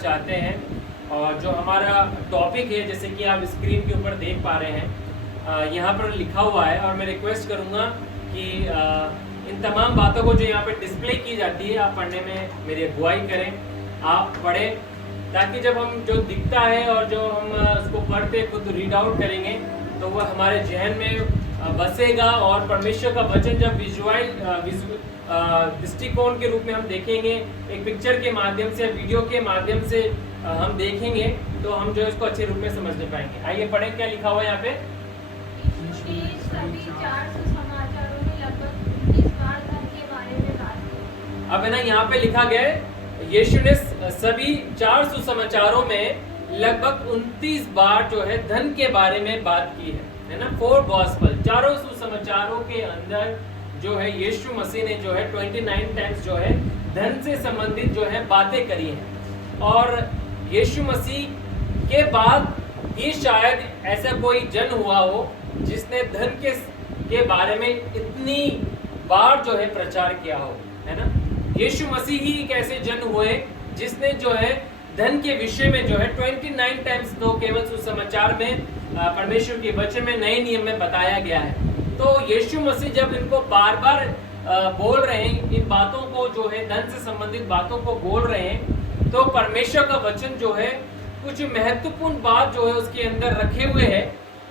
चाहते हैं और जो हमारा टॉपिक है जैसे कि आप स्क्रीन के ऊपर देख पा रहे हैं यहाँ पर लिखा हुआ है और मैं रिक्वेस्ट करूँगा कि इन तमाम बातों को जो यहाँ पे डिस्प्ले की जाती है आप पढ़ने में मेरी अगुवाई करें, आप पढ़ें ताकि जब हम जो दिखता है और जो हम उसको पढ़ते खुद रीड आउट करेंगे तो वह हमारे जहन में बसेगा और परमेश्वर का वचन जब विजुअल दृष्टिकोण के रूप में हम देखेंगे, एक पिक्चर के माध्यम से वीडियो के माध्यम से हम देखेंगे तो हम जो इसको अच्छे रूप में समझ नहीं पाएंगे। आइए पढ़ें क्या लिखा हुआ है यहाँ पे। अब है ना यहाँ पे लिखा गया है यीशु ने सभी 4 सुसमाचारों में लगभग 29 बार जो है धन के बारे में बात की है ना। 4 गॉस्पल, चारों सुसमाचारों के अंदर जो है यीशु मसीह ने जो है 29 टाइम्स जो है धन से संबंधित जो है बातें करी हैं। और यीशु मसीह के बाद ही शायद ऐसा कोई जन हुआ हो जिसने धन के बारे में इतनी बार जो है प्रचार किया हो, है ना। यीशु मसीह ही एक ऐसे जन हुए जिसने जो है धन के विषय में जो है 29 टाइम्स तो केवल सुसमाचार में परमेश्वर के वचन में नए नियम में बताया गया है। तो यीशु मसीह जब इनको बार बार बोल रहे हैं, इन बातों को जो है धन से संबंधित बातों को बोल रहे हैं, तो परमेश्वर का वचन जो है कुछ महत्वपूर्ण बात जो है उसके अंदर रखे हुए है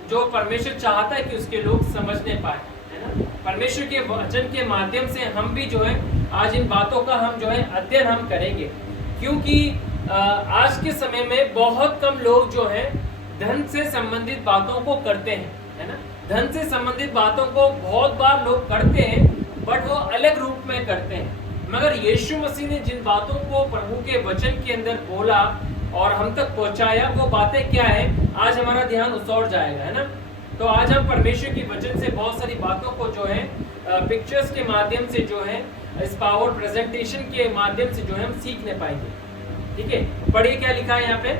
जो परमेश्वर चाहता है कि उसके लोग समझने पाए, है ना। परमेश्वर के वचन के माध्यम से हम भी जो है आज इन बातों का हम जो है अध्ययन हम करेंगे, क्योंकि आज के समय में बहुत कम लोग जो है धन से संबंधित बातों को करते हैं, है ना। धन से संबंधित बातों को बहुत बार लोग करते हैं बट वो अलग रूप में करते हैं। मगर यीशु मसीह ने जिन बातों को प्रभु के वचन के अंदर बोला और हम तक पहुंचाया, वो बातें क्या है, आज हमारा ध्यान उस ओर जाएगा, है ना। तो आज हम परमेश्वर के वचन से बहुत सारी बातों को जो है पिक्चर्स के माध्यम से जो है इस पावर प्रेजेंटेशन के माध्यम से जो है हम सीखने पाएंगे। ठीक है, पढ़िए क्या लिखा है यहाँ पे।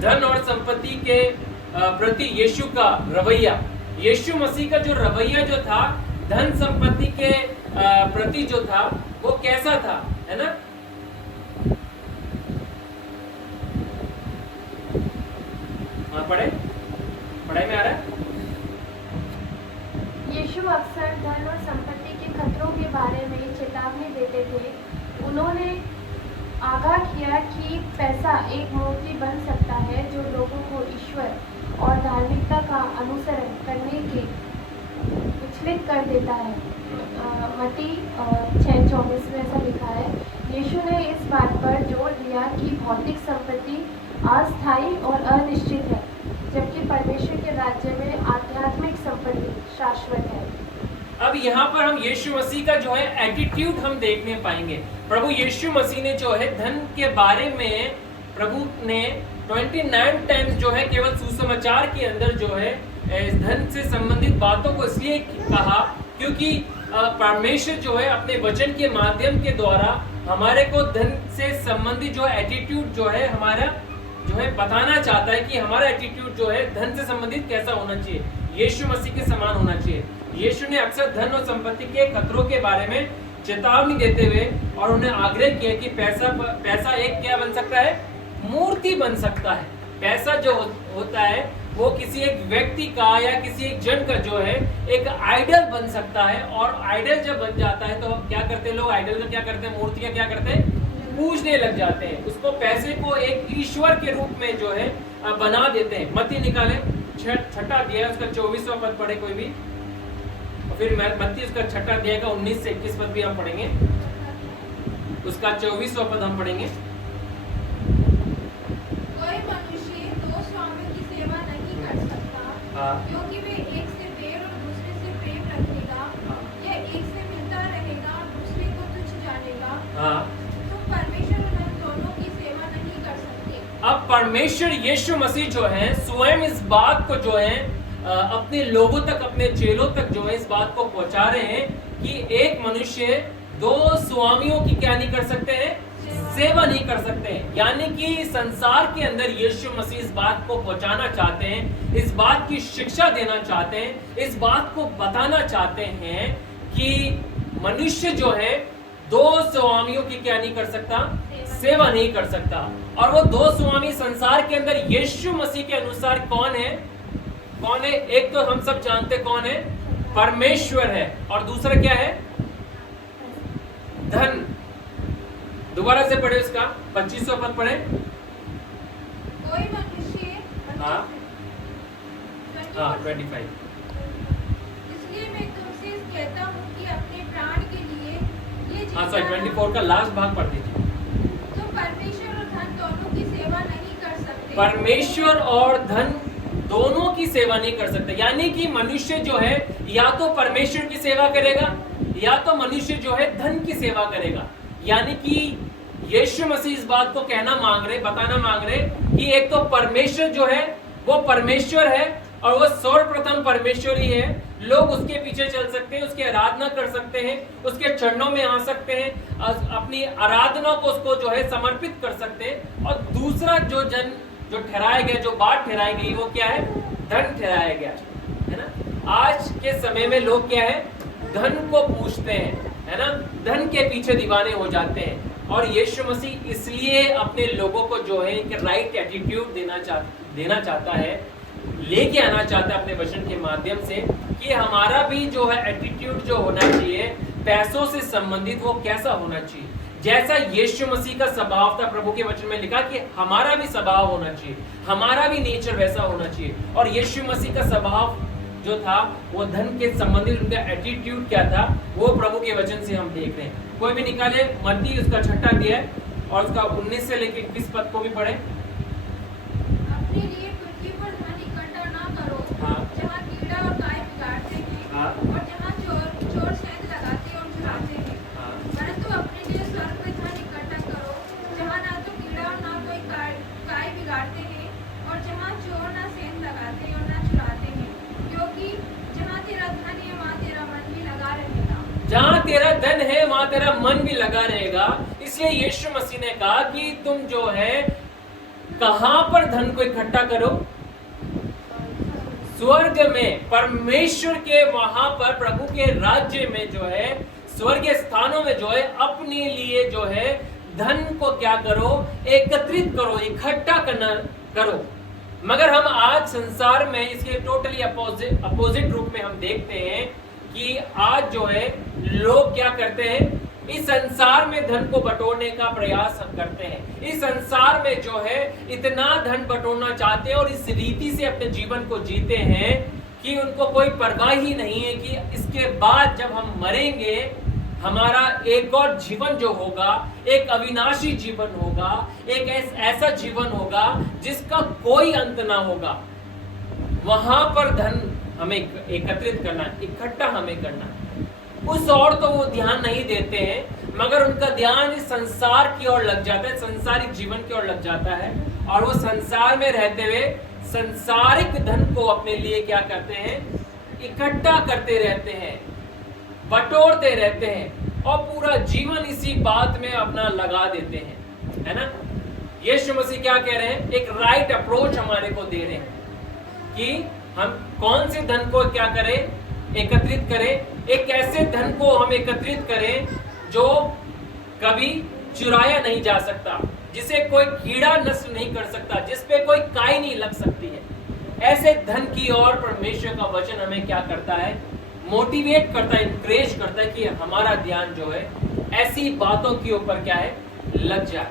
धन और संपत्ति के प्रति यीशु का रवैया, यीशु मसीह का जो रवैया जो था धन संपत्ति के प्रति जो था वो कैसा था, है ना। पढ़ाई में आ रहा है। यीशु अक्सर धन और संपत्ति के खतरों के बारे में चेतावनी देते थे। उन्होंने आगाह किया कि पैसा एक मूर्ति बन सकता है जो लोगों को ईश्वर और धार्मिकता का अनुसरण करने के विचलित कर देता है। मत्ती 6:24 में ऐसा लिखा है। यीशु ने इस बात पर जोर दिया कि भौतिक संपत्ति अस्थायी और अनिश्चित है, जबकि परमेश्वर के राज्य में आध्यात्मिक संपत्ति शाश्वत है। अब यहाँ पर हम यीशु मसीह का जो है एटीट्यूड हम देखने पाएंगे। प्रभु यीशु मसीह ने जो है धन के बारे में प्रभु ने 29 टाइम्स जो है केवल सुसमाचार के अंदर जो है धन से संबंधित बातों को इसलिए कहा क्योंकि परमेश्वर जो है अपने वचन के माध्यम के द्वारा हमारे को धन से संबंधित जो एटीट्यूड जो है हमारा जो है बताना चाहता है कि हमारा एटीट्यूड जो है धन से संबंधित कैसा होना चाहिए, यीशु मसीह के समान होना चाहिए। यीशु ने अक्सर धन और संपत्ति के खतरों के बारे में चेतावनी देते हुए और उन्हें आग्रह किया कि पैसा एक क्या बन सकता है, मूर्ति बन सकता है। पैसा जो होता है वो किसी एक व्यक्ति का या किसी एक जन का जो है एक आइडल बन सकता है, और आइडल जब बन जाता है तो क्या करते हैं लोग, आइडल का क्या करते हैं, मूर्ति का क्या करते हैं, पूजने लग जाते हैं। उसको पैसे को एक ईश्वर के रूप में जो है बना देते हैं। मत्ती निकाले 6 दिया उसका 24वां पद पढ़े कोई भी, और फिर मत्ती उसका 6 अध्याय का 19 से 21 पद भी हम पढ़ेंगे, उसका 24वां पद हम पढ़ेंगे। कोई मनुष्य 2 स्वामियों की सेवा नहीं कर सकता, क्योंकि वे एक से बैर और दूसरे से प्रेम रखेगा, या एक से मिलता रहेगा और दूसरे को तुच्छ जानेगा। तो परमेश्वर और धन दोनों की सेवा नहीं कर सकते। अब परमेश्वर यीशु मसीह जो है स्वयं इस बात को जो है अपने लोगों तक, अपने चेलों तक जो है इस बात को पहुंचा रहे हैं कि एक मनुष्य 2 स्वामियों की क्या नहीं कर सकते हैं, सेवा नहीं कर सकते हैं। यानी कि संसार के अंदर यीशु मसीह इस बात को पहुंचाना चाहते हैं, इस बात की शिक्षा देना चाहते हैं, इस बात को बताना चाहते हैं कि मनुष्य जो है 2 स्वामियों की क्या नहीं कर सकता, सेवा नहीं कर सकता। और वो दो स्वामी संसार के अंदर यीशु मसीह के अनुसार कौन है? कौन है? एक तो हम सब जानते कौन है, परमेश्वर है, और दूसरा क्या है? धन। दोबारा से पढ़े उसका 25वां पद पढ़े। कोई मनुष्य हाँ 25। इसलिए मैं तुमसे कहता हूँ कि अपने प्राण के लिए ये हाँ सॉरी 24 का लास्ट भाग पढ़ दीजिए। तुम परमेश्वर और धन दोनों की सेवा नहीं कर सकते। परमेश्वर और धन दोनों की सेवा नहीं कर सकते, यानी कि मनुष्य जो है या तो परमेश्वर की सेवा करेगा या तो मनुष्य जो है धन की सेवा करेगा। यानी कि यीशु मसीह इस बात को बताना मांग रहे कि एक तो परमेश्वर जो है वो परमेश्वर है और वो सर्वप्रथम परमेश्वर ही है। लोग उसके पीछे चल सकते हैं, उसकी आराधना कर सकते हैं, उसके चरणों में आ सकते हैं, अपनी आराधना को उसको जो है समर्पित कर सकते हैं। और दूसरा जो ठहराया गया, जो बात ठहराई गई वो क्या है? धन ठहराया गया है ना। आज के समय में लोग क्या है? धन को पूछते हैं, है ना, धन के पीछे दीवाने हो जाते हैं। और यीशु मसीह इसलिए अपने लोगों को जो है एक राइट एटीट्यूड देना चाहता है, लेके आना चाहता है अपने वचन के माध्यम से, कि हमारा भी जो है एटीट्यूड जो होना चाहिए पैसों से संबंधित, वो कैसा होना चाहिए। जैसा यीशु मसीह का स्वभाव था, प्रभु के वचन में लिखा कि हमारा भी स्वभाव होना चाहिए, हमारा भी नेचर वैसा होना चाहिए। और यीशु मसीह का स्वभाव जो था वो धन के संबंधित उनका एटीट्यूड क्या था, वो प्रभु के वचन से हम देख रहे हैं। कोई भी निकाले, मत्ती उसका 6 अध्याय और उसका 19 से लेकर 21 पद को भी पढ़े। अपने लिए पृथ्वी पर धन इकट्ठा ना करो, हाँ। जहाँ कीड़ा और काई बिगाड़ते हैं, हाँ। और जहाँ चोर सेंध लगाते और चुराते हैं। हाँ। परंतु अपने लिए स्वर्ग में धन इकट्ठा करो, जहाँ ना तो कीड़ा और ना कोई काई बिगाड़ते हैं, और जहाँ चोर ना सेंध लगाते और ना चुराते हैं, क्योंकि जहाँ तेरा धन है वहाँ तेरा मन भी लगा रहेगा। जहाँ तेरा धन है वहाँ तेरा मन भी लगा रहेगा। इसलिए यीशु मसीह ने कहा कि तुम जो है कहां पर धन को इकट्ठा करो? स्वर्ग में, परमेश्वर के वहां पर, प्रभु के राज्य में जो है, स्वर्गीय स्थानों में जो है, अपने लिए जो है धन को क्या करो? एकत्रित करो, इकट्ठा करो। मगर हम आज संसार में इसके टोटली अपोजिट रूप में हम देखते हैं कि आज जो है लोग क्या करते हैं? इस संसार में धन को बटोरने का प्रयास करते हैं। इस संसार में जो है इतना धन बटोरना चाहते हैं और इस रीति से अपने जीवन को जीते हैं कि उनको कोई परवाह ही नहीं है कि इसके बाद जब हम मरेंगे हमारा एक और जीवन जो होगा, एक अविनाशी जीवन होगा, एक ऐसा जीवन होगा जिसका कोई अंत ना होगा। वहां पर धन हमें एकत्रित करना, इकट्ठा हमें करना। उस और तो वो ध्यान नहीं देते हैं, मगर उनका ध्यान इस संसार की ओर लग जाता है, संसारिक जीवन की ओर लग जाता है, और वो संसार में रहते हुए संसारिक धन को अपने लिए क्या करते हैं? इकट्ठा करते रहते हैं, बटोरते रहते हैं, और पूरा जीवन इसी बात में अपना लगा देते हैं, है ना। यीशु मसीह क्या कह रहे हैं? एक राइट अप्रोच हमारे को दे रहे हैं कि हम कौन से धन को क्या करें? एकत्रित करें। एक ऐसे धन को हम एकत्रित करें जो कभी चुराया नहीं जा सकता, जिसे कोई कीड़ा नष्ट नहीं कर सकता, जिसपे कोई काई नहीं लग सकती है। ऐसे धन की ओर परमेश्वर का वचन हमें क्या करता है? मोटिवेट करता है, इंकरेज करता है कि हमारा ध्यान जो है ऐसी बातों के ऊपर क्या है? लग जाए।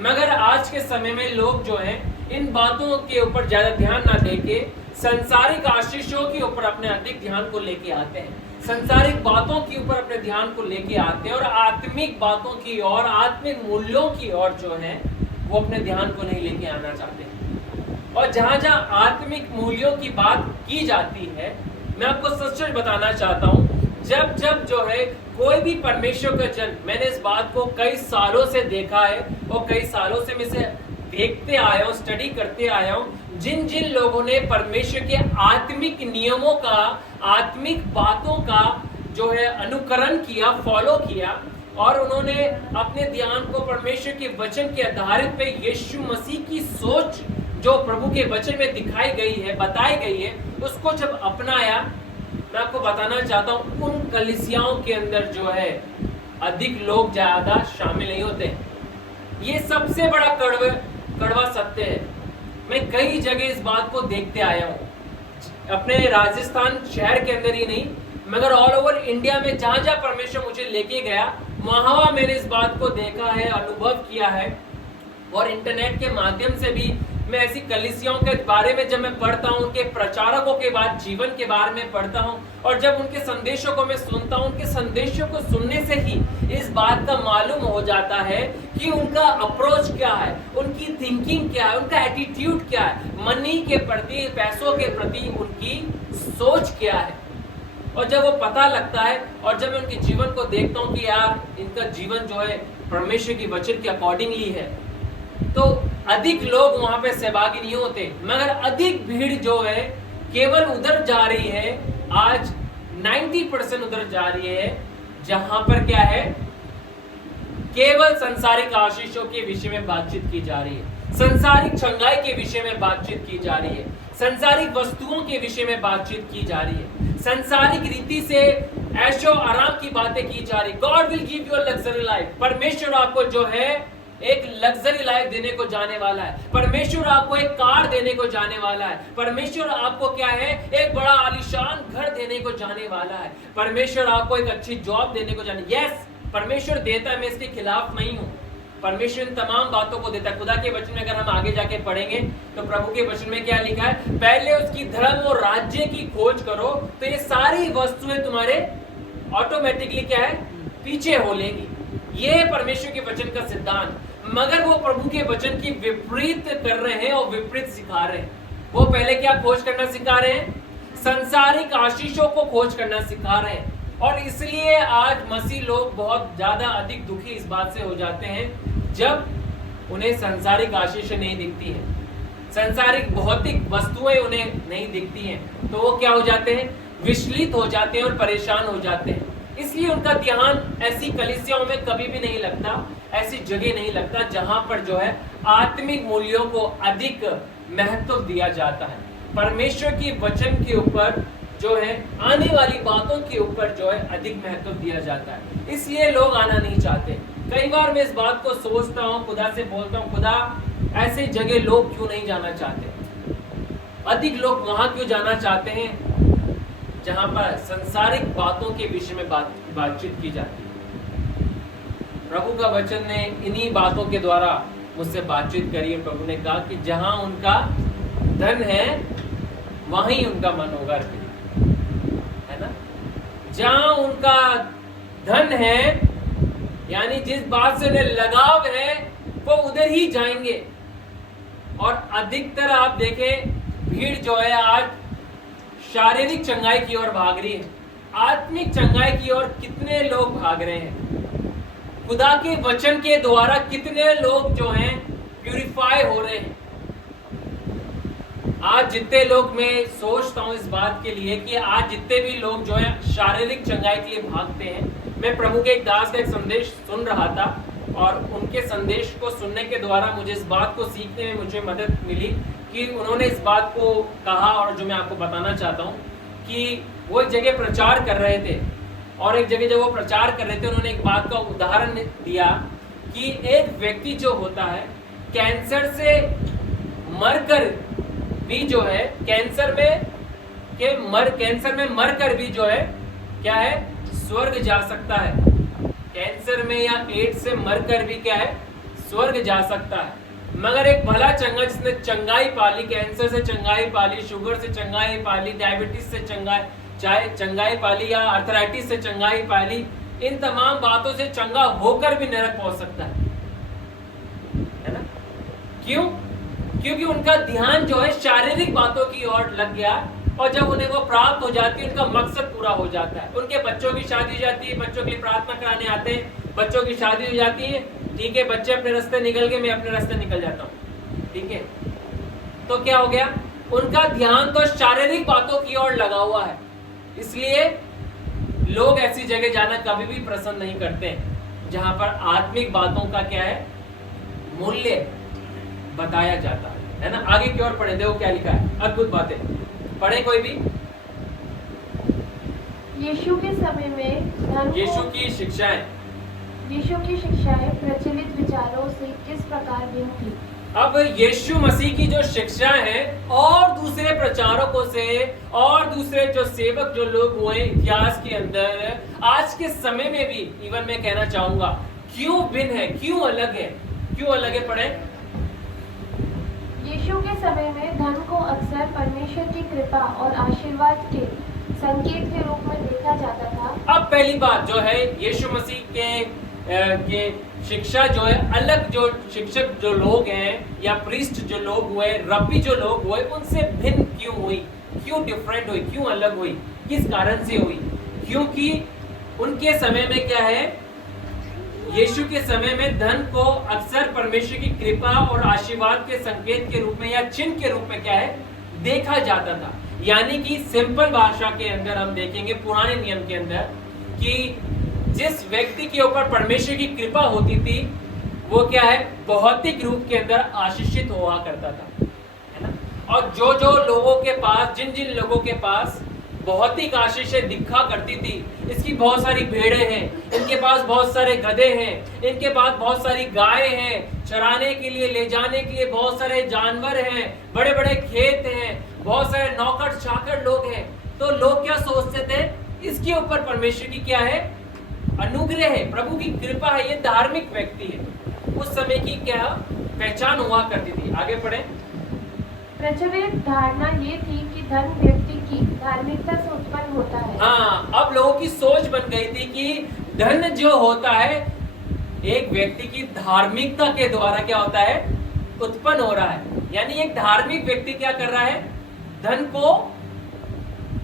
मगर आज के समय में लोग जो है इन बातों के ऊपर ज्यादा ध्यान ना देके संसारिक आशीषों के ऊपर अपने अधिक ध्यान को लेके आते हैं, संसारिक बातों के ऊपर अपने ध्यान को लेके आते हैं, और आत्मिक बातों की ओर, आत्मिक मूल्यों की ओर जो है वो अपने ध्यान को नहीं लेके आना चाहते। और जहां जहां आत्मिक मूल्यों की बात की जाती है, मैं आपको सच बताना चाहता हूं, जब जो है कोई भी परमेश्वर का जन, मैंने इस बात को कई सालों से देखा है और कई सालों से मैं इसे देखते आया हूं, स्टडी करते आया हूं, जिन जिन लोगों ने परमेश्वर के आत्मिक नियमों का, आत्मिक बातों का जो है अनुकरण किया, फॉलो किया, और उन्होंने अपने ध्यान को परमेश्वर के वचन के आधारित पे यीशु मसीह की सोच जो प्रभु के वचन में दिखाई गई है, बताई गई है, उसको जब अपनाया, मैं आपको बताना चाहता हूं उन कलीसियाओं के अंदर जो है अधिक लोग ज्यादा शामिल नहीं होते। ये सबसे बड़ा कड़वा सत्य है। मैं कई जगह इस बात को देखते आया हूँ, अपने राजस्थान शहर के अंदर ही नहीं मगर ऑल ओवर इंडिया में जहां जहां परमेश्वर मुझे लेके गया वहां मैंने इस बात को देखा है, अनुभव किया है। और इंटरनेट के माध्यम से भी मैं ऐसी कलीसियाओं के बारे में जब मैं पढ़ता हूं, उनके प्रचारकों के बाद जीवन के बारे में पढ़ता हूं और जब उनके संदेशों को मैं सुनता हूं, उनके संदेशों को सुनने से ही इस बात का मालूम हो जाता है कि उनका अप्रोच क्या है, उनकी थिंकिंग क्या है, उनका एटीट्यूड क्या है, मनी के प्रति, पैसों के प्रति उनकी सोच क्या है। और जब वो पता लगता है और जब मैं उनके जीवन को देखता हूँ कि यार इनका जीवन जो है परमेश्वर की वचन के अकॉर्डिंगली है, तो अधिक लोग वहां पे सहभागी नहीं होते मगर अधिक भीड़ जो है केवल उधर जा रही है। आज 90% उधर जा रही है जहां पर क्या है, केवल संसारिक आशीषों के विषय में बातचीत की जा रही है, संसारिक चंगाई के विषय में बातचीत की जा रही है, संसारिक वस्तुओं के विषय में बातचीत की जा रही है, संसारिक रीति से ऐशो आराम की बातें की जा रही। God will give you a luxury life. परमेश्वर आपको जो है एक लग्जरी लाइफ देने को जाने वाला है। परमेश्वर आपको एक कार देने को जाने वाला है। परमेश्वर आपको क्या है, एक बड़ा आलीशान घर देने को जाने वाला है। परमेश्वर आपको एक अच्छी जॉब देने को जाने, यस परमेश्वर देता है, मैं इसके खिलाफ नहीं हूं। परमेश्वर इन तमाम बातों को देता है। खुदा के वचन में अगर हम आगे जाके पढ़ेंगे तो प्रभु के वचन में क्या लिखा है, पहले उसकी धर्म और राज्य की खोज करो तो ये सारी वस्तुएं तुम्हारे ऑटोमेटिकली क्या है, पीछे हो लेंगी। ये परमेश्वर के वचन का सिद्धांत। मगर वो प्रभु के वचन की विपरीत कर रहे हैं और विपरीत सिखा रहे हैं। वो पहले क्या खोज करना सिखा रहे हैं, संसारिक आशीषों को खोज करना सिखा रहे हैं। और इसलिए आज मसीह लोग बहुत ज्यादा अधिक दुखी इस बात से हो जाते हैं जब उन्हें संसारिक आशीषें नहीं दिखती हैं, संसारिक भौतिक वस्तुएं उन्हें नहीं दिखती हैं, तो वो क्या हो जाते हैं, विचलित हो जाते हैं और परेशान हो जाते हैं। इसलिए उनका ध्यान ऐसी कलीसियाओं में कभी भी नहीं लगता, ऐसी जगह नहीं लगता जहां पर जो है आत्मिक मूल्यों को अधिक महत्व दिया जाता है। परमेश्वर की वचन के ऊपर जो है, आने वाली बातों के ऊपर जो है अधिक महत्व दिया जाता है। इसलिए लोग आना नहीं चाहते। कई बार मैं इस बात को सोचता हूँ, खुदा से बोलता हूँ, खुदा ऐसे जगह लोग क्यों नहीं जाना चाहते, अधिक लोग वहां क्यों जाना चाहते हैं जहां पर संसारिक बातों के विषय में बातचीत की जाती है। प्रभु का वचन ने इन्हीं बातों के द्वारा मुझसे बातचीत करी है। प्रभु ने कहा कि जहां उनका धन है वहीं उनका मन होगा, है ना। जहां उनका धन है यानी जिस बात से उन्हें लगाव है वो उधर ही जाएंगे। और अधिकतर आप देखें भीड़ जो है आज शारीरिक चंगाई की ओर भाग रही है, आत्मिक चंगाई की ओर कितने लोग भाग रहे हैं। खुदा के वचन के द्वारा कितने लोग जो हैं प्यूरिफाई हो रहे हैं। आज जितने लोग, मैं सोचता हूं इस बात के लिए कि आज जितने भी लोग जो है शारीरिक चंगाई के लिए भागते हैं, मैं प्रभु के एक दास का एक संदेश सुन रहा था और उनके संदेश को सुनने के द्वारा मुझे इस बात को सीखने में मुझे मदद मिली कि उन्होंने इस बात को कहा और जो मैं आपको बताना चाहता हूँ कि वो एक जगह प्रचार कर रहे थे और एक जगह जब वो प्रचार कर रहे थे उन्होंने एक बात का उदाहरण दिया कि एक व्यक्ति जो होता है कैंसर से मरकर भी जो है कैंसर में मरकर भी जो है क्या है, स्वर्ग जा सकता है। कैंसर में या एड्स से मरकर भी क्या है, स्वर्ग जा सकता है। मगर एक भला चंगा जिसने चंगाई पाली, कैंसर से चंगाई पाली, शुगर से चंगाई पाली, डायबिटीज से चंगाई पाली या आर्थराइटिस से चंगाई पाली, इन तमाम बातों से चंगा होकर भी नरक पहुंच सकता है ना। क्यों? क्योंकि उनका ध्यान जो है शारीरिक बातों की ओर लग गया और जब उन्हें वो प्राप्त हो जाती है उनका मकसद पूरा हो जाता है। उनके बच्चों की शादी हो जाती है, बच्चों के लिए प्रार्थना कराने आते हैं, बच्चों की शादी हो जाती है, ठीक है, बच्चे अपने रास्ते निकल गए, मैं अपने रास्ते निकल जाता हूँ, ठीक है। तो क्या हो गया, उनका ध्यान तो शारीरिक बातों की ओर लगा हुआ है। इसलिए लोग ऐसी जगह जाना कभी भी पसंद नहीं करते जहां पर आत्मिक बातों का क्या है, मूल्य बताया जाता है ना। आगे की ओर पढ़े, देखो क्या लिखा है, अद्भुत बातें पढ़े कोई भी। यीशु के समय में धन यीशु की शिक्षाएं, यीशु की शिक्षाएं प्रचलित विचारों से किस प्रकार भिन्न थी? अब यीशु मसीह की जो शिक्षा है और दूसरे प्रचारकों से और दूसरे जो सेवक जो लोग हुए इतिहास के अंदर आज के समय में भी इवन मैं कहना चाहूंगा क्यों भिन्न है, क्यों अलग है, क्यों अलग है? पढ़े। यीशु के समय में धन को अक्सर परमेश्वर की कृपा और आशीर्वाद के संकेत के रूप में देखा जाता था। अब पहली बात जो है यीशु मसीह के शिक्षा जो है अलग, जो शिक्षक जो लोग हैं या प्रीस्ट जो लोग हुए, रब्बी जो लोग हुए, उनसे भिन्न क्यों हुई, क्यों डिफरेंट हुई, क्यों अलग हुई, किस कारण से हुई? क्योंकि उनके समय में क्या है, यीशु के समय में धन को अक्सर परमेश्वर की कृपा और आशीर्वाद के संकेत के रूप में या चिन्ह के रूप में क्या है देखा जाता था। यानी कि सिंपल भाषा के अंदर हम देखेंगे पुराने नियम के अंदर कि जिस व्यक्ति के ऊपर परमेश्वर की कृपा होती थी वो क्या है भौतिक रूप के अंदर आशीषित हुआ करता था, है ना। और जो जो लोगों के पास, जिन जिन लोगों के पास भौतिक आशीषें दिखा करती थी, इसकी बहुत सारी भेड़ें हैं, इनके पास बहुत सारे गधे हैं, इनके पास बहुत सारी गायें हैं, चराने के लिए ले जाने के लिए बहुत सारे जानवर हैं, बड़े बड़े खेत हैं, बहुत सारे नौकर चाकर लोग हैं, तो लोग क्या सोचते थे, इसके ऊपर परमेश्वर की क्या है अनुग्रह है, प्रभु की कृपा है, ये धार्मिक व्यक्ति है। उस समय की क्या पहचान हुआ करती थी। आगे पढ़े। प्रचलित धारणा ये थी कि धन व्यक्ति की धार्मिकता से उत्पन्न होता है। हाँ, अब लोगों की सोच बन गई थी कि धन जो होता है एक व्यक्ति की धार्मिकता के द्वारा क्या होता है उत्पन्न हो रहा है। यानी एक धार्मिक व्यक्ति क्या कर रहा है, धन को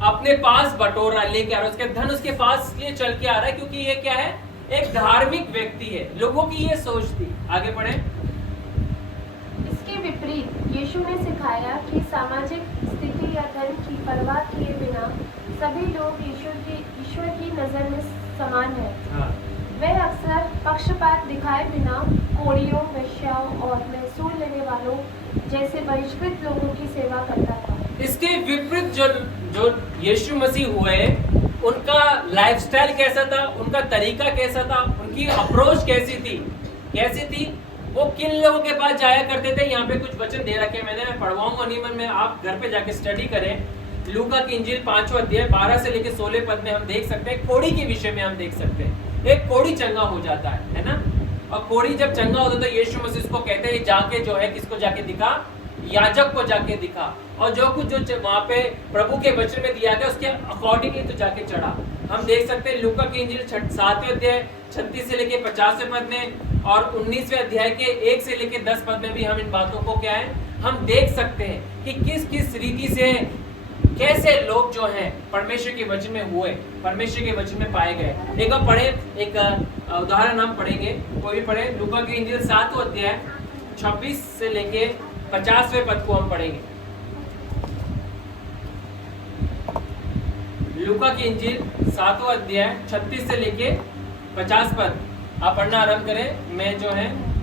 अपने पास बटोर रहा है, लेके आ रहा है, उसके धन उसके पास इसलिए चल के आ रहा है क्योंकि ये क्या है एक धार्मिक व्यक्ति है। लोगों की ये सोच थी। आगे बढ़े। इसके विपरीत यीशु ने सिखाया कि सामाजिक स्थिति या धन की परवाह किए बिना सभी लोग ईश्वर की नजर में समान है। हाँ। वह अक्सर पक्षपात दिखाए बिना कोड़ियों, वेश्याओं और महसूल लेने वालों जैसे बहिष्कृत लोगों की सेवा करता था। इसके विपरीत जो यीशु मसीह हुए उनका लाइफस्टाइल कैसा था, उनका तरीका कैसा था, उनकी अप्रोच कैसी थी, वो किन लोगों के पास जाया करते थे। यहाँ पे कुछ वचन दे रखे मैंने, मैं पढ़वाऊंगा नहीं, मन में आप घर पे जाके स्टडी करें। लूका की इंजील 5वां अध्याय 12 से लेकर 16 पद में हम देख सकते हैं, कोड़ी के विषय में हम देख सकते हैं। एक कोड़ी चंगा हो जाता है ना। और कोड़ी जब चंगा होता है तो यीशु मसीह उसको कहते हैं जाके जो है किसको जाके दिखा, याजक को जाके दिखा, और जो कुछ जो वहां पे प्रभु के वचन में दिया गया उसके अकॉर्डिंगली तो जाके चढ़ा। हम देख सकते हैं लूका की इंजील 7वें अध्याय 36 से लेके 50वें पद में और 19वें अध्याय के 1 से लेके 10 पद में भी हम इन बातों को क्या है हम देख सकते हैं कि किस किस रीति से कैसे लोग जो हैं परमेश्वर के वचन में हुए, परमेश्वर के वचन में पाए गए। एक बार पढ़े, एक उदाहरण हम पढ़ेंगे, कोई भी पढ़े। लूका की इंजील 7वां अध्याय 26 से लेके 50वें पद को हम पढ़ेंगे। लूका की इंजील 7वां अध्याय 36 से लेके 50 पद आप पढ़ना आरंभ करें। मैं जो है